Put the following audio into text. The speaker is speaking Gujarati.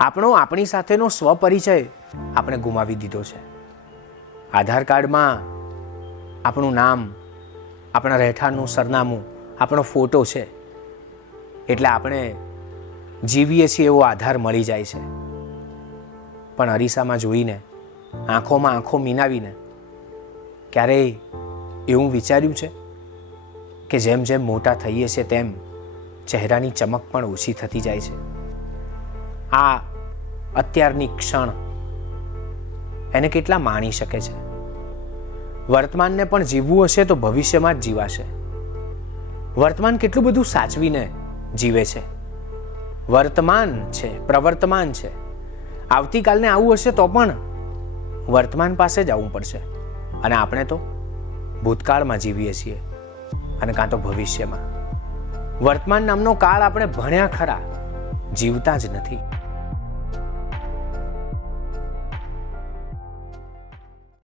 આપણી સાથેનો સ્વપરિચય આપણે ગુમાવી દીધો છે. આધાર કાર્ડમાં આપણું નામ, આપણા રહેઠાણનું સરનામું, આપણો ફોટો છે એટલે આપણે જીવીએ છીએ એવો આધાર મળી જાય છે. પણ અરીસામાં જોઈને, આંખોમાં આંખો મિલાવીને ક્યારેય એવું વિચાર્યું છે કે જેમ જેમ મોટા થઈએ છીએ તેમ ચહેરાની ચમક પણ ઓછી થતી જાય છે? આ અત્યારની ક્ષણ એને કેટલા માણી શકે છે? વર્તમાનને પણ જીવવું હશે તો ભવિષ્યમાં જ જીવાશે. વર્તમાન કેટલું બધું સાચવીને જીવે છે. વર્તમાન છે, પ્રવર્તમાન છે. આવતીકાલને આવવું હશે તો પણ વર્તમાન પાસે જ આવવું પડશે. અને આપણે તો ભૂતકાળમાં જીવીએ છીએ અને કાં તો ભવિષ્યમાં. વર્તમાન નામનો કાળ આપણે ભણ્યા ખરા, જીવતા જ નથી.